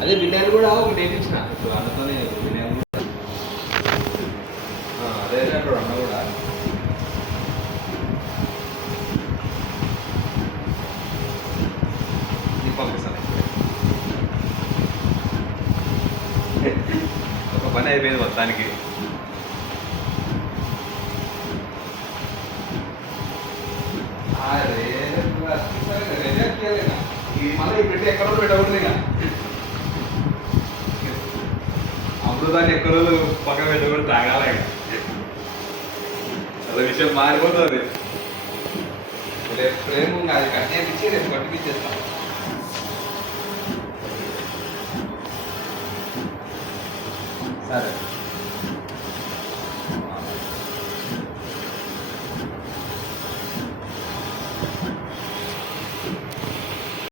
అదే బిర్యానీ కూడా ఒకటి వేయించిన ఇప్పుడు అన్నతోనే బిర్యానీ కూడా అదే అంటాడు అన్న కూడా. పంపిస్తాను ఒక పని అయిపోయింది మొత్తానికి. మళ్ళీ పెట్టి ఎక్కడో పెట్టకూడదు ఇక అమృతాన్ని ఎక్కడో పక్కన పెట్టకూడదు తాగాల అదే విషయం మారిపోతుంది. రేపు ప్రేమ అది కట్ చేయించి రేపు కట్టిపించేస్తాం. సరే.